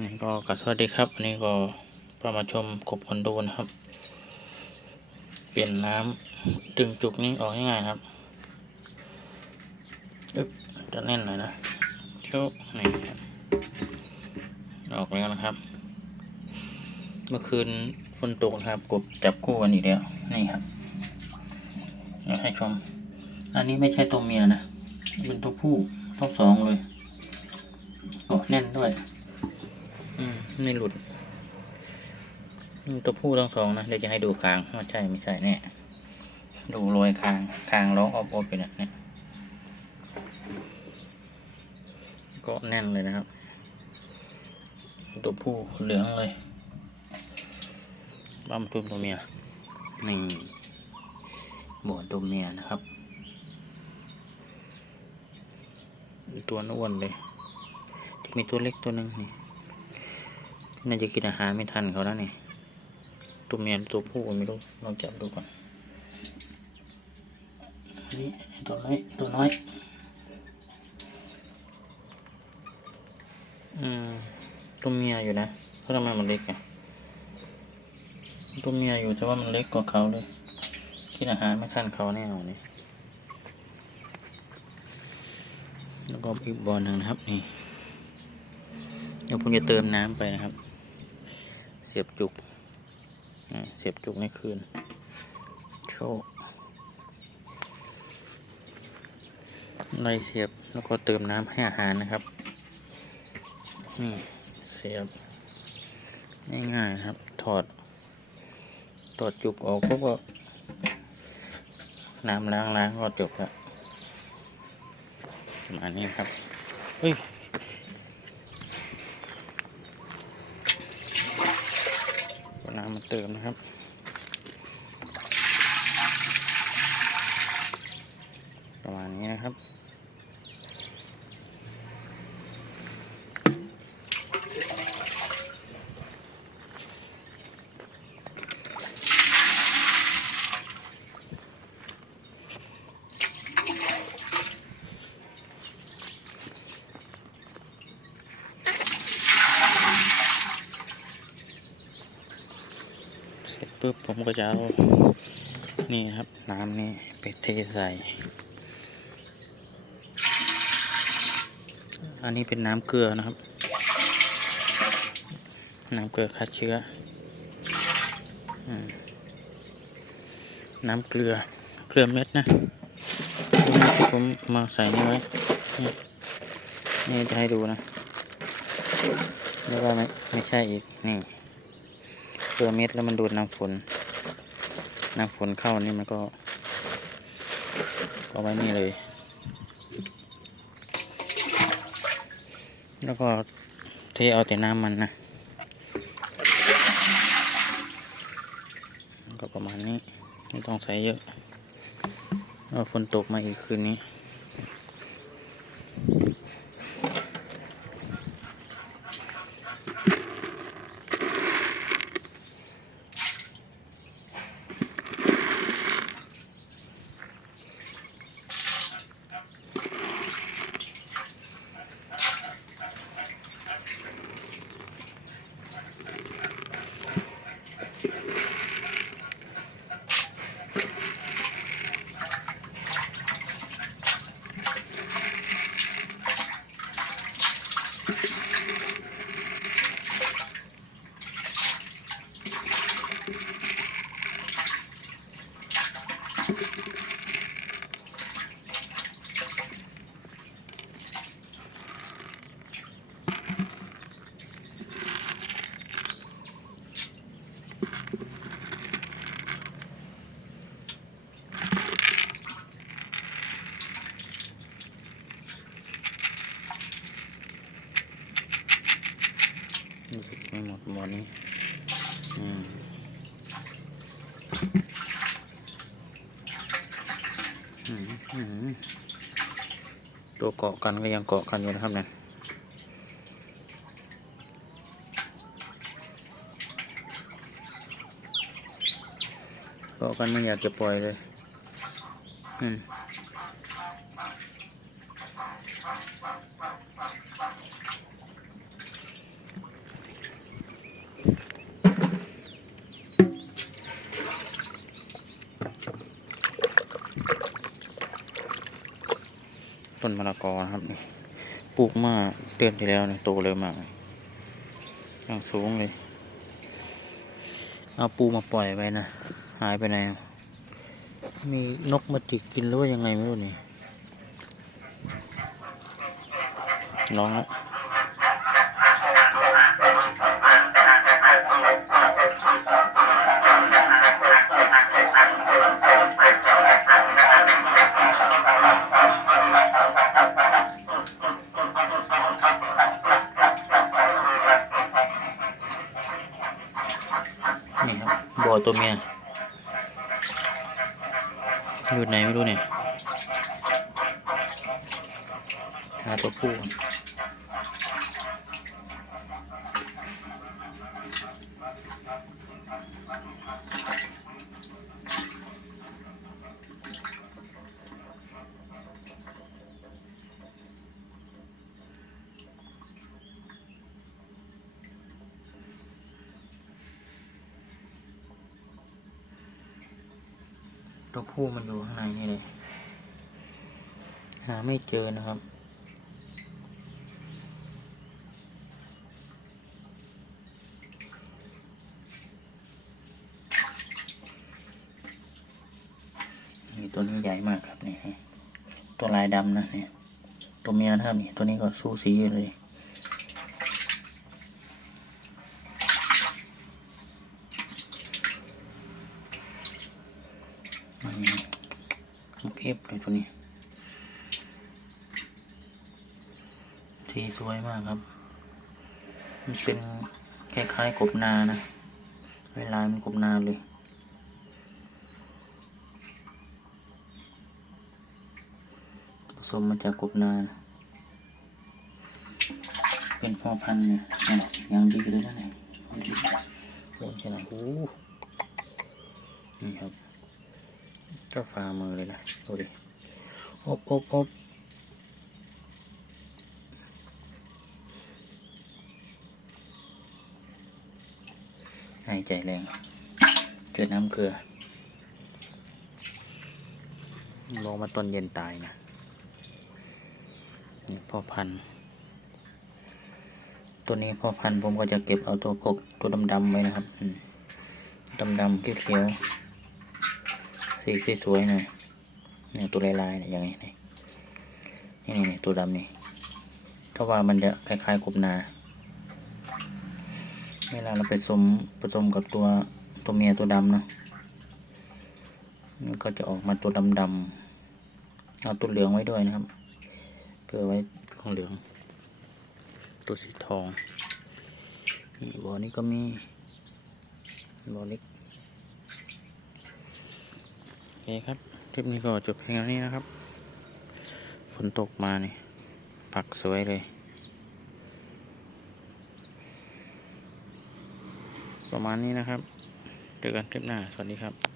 นี่ก็กสวัสดีครับอันนี้ก็พามาชมกบคอนโดนะครับ เปลี่ยนน้ำตึงจุกนี้ออกง่ายๆครับอึ๊บจะแน่นหน่อยนะเที่ยวนี่ออกแล้วนะครับ เมื่อคืนฝนตกนครับ กบจับคู่กันอีกแล้ว นี่ครับเดี๋ยวให้ชม อันนี้ไม่ใช่ตัวเมียนะ เป็นตัวผู้ทั้งสองเลยโอ้แน่นด้วย ไม่หลุดตัวผู้ทั้งสองนะเดี๋ยวจะให้ดูคางว่าใช่ไม่ใช่แน่ดูรอยคางคางร้องอบอบไปนี่ยเนี่ยก็แน่นเลยนะครับ ตัวผู้เหลืองเลยบ้ามตุ้มตัวเมียนี่บ่วนตัวเมียนะครับ ตัวอ้วนเลย จะมีตัวเล็กตัวหนึ่งนี่ น่าจะกินอาหารไม่ทันเขาแล้วนี่ตัวเมียตัวผู้ไม่รู้ลองจับดูก่อนนี่ตัวน้อยตัวน้อย อืมตัวเมียอยู่นะเพราะทำไมมันเล็กอะตัวเมียอยู่แต่ว่ามันเล็กกว่าเขาเลยกินอาหารไม่ทันเขาแน่นอนนี่แล้วก็อีกบอลหนึ่งนะครับนี่เดี๋ยวผมจะเติมน้ำไปนะครับ เสียบจุก เสียบจุกในคืน โชว์ไล่เสียบแล้วก็เติมน้ำให้อาหารนะครับ นี่เสียบ ง่ายๆครับ ถอด ถอดจุกออกปุ๊บก็น้ำล้างล้างก็จบแล้วประมาณนี้ครับเฮ้ย เติมนะครับ ประมาณนี้นะครับ ปุ๊บผมก็จะเอา นี่ครับ น้ำนี่ไปเทใส่ อันนี้เป็นน้ำเกลือนะครับ น้ำเกลือฆ่าเชื้อ น้ำเกลือ เกลือเม็ดนะที่ผมมาใส่นี่ไว้นี่นี่จะให้ดูนะแล้วก็ไม่ไม่ใช่อีก นี่ อเม็ดแล้วมันดูดน้ำฝน น้ำฝนเข้านี่มันก็เอาไว้นี่เลย แล้วก็เทเอาแต่น้ำมันนะก็ประมาณนี้ ไม่ต้องใส่เยอะเอาฝนตกมาอีกคืนนี้ ตัวเกาะกันก็ยังเกาะกันอยู่นะครับเนี่ยเกาะกันไม่อยากจะปล่อยเลยอืม ต้นมะละกอนะครับนี่ปลูกมื่อเดือนที่แล้วเนี่ยโตเร็วมากยอย่างสูงเลย เอาปูมาปล่อยไว้นะหายไปไหนมีนกมาจิกกินหรือว่ายังไงไม่รู้นี่ร้องแล้ว วัวตัวเมียอยู่ไหนไม่รู้เนี่ย หาตัวผู้ ตัวผู้มันอยู่ข้างในนี่เลยหาไม่เจอนะครับ นี่ตัวนี้ใหญ่มากครับนี่ตัวลายดำนะเนี่ยตัวเมียนะครับนี่ตัวนี้ก็สู้สีเลยนี่ ลูกเอฟเลยตัวนี้สีสวยมากครับ มันเป็นคล้ายๆกบนานะเวลายมันกบนาเลยผสมมาจากกบนานะเป็นพ่อพันธุ์เนี่ยนั่นแหละยังดีเลยนะเนี่ยเริ่มใช่ไหมโอ้นี่ครับ เจ้าฝ่ามือเลยนะดูดิอบอบอบหายใจแรงเจอน้ำเกลือลงมาตอนเย็นตายนะนี่พ่อพันธุ์ตัวนี้พ่อพันธุ์ผมก็จะเก็บเอาตัวพกตัวดำๆไว้นะครับดำๆเขียวๆ สีสวยๆหน่อยเนี่ยตัวลายๆเนี่ยอย่างนี้นี่นี่นี่ตัวดำนี่ถ้าว่ามันจะคล้ายๆกบนาเวลาเราไปผสมผสมกับตัวตัวเมียตัวดำเนาะมันก็จะออกมาตัวดำๆเอาตัวเหลืองไว้ด้วยนะครับเพื่อไว้ทองเหลือง ตัวสีทองนี่บ่อนี้ก็มีบ่อเล็ก โอเคครับ คลิปนี้ก็จบเพียงเท่านี้นะครับ ฝนตกมานี่ผักสวยเลย ประมาณนี้นะครับ เจอกันคลิปหน้า สวัสดีครับ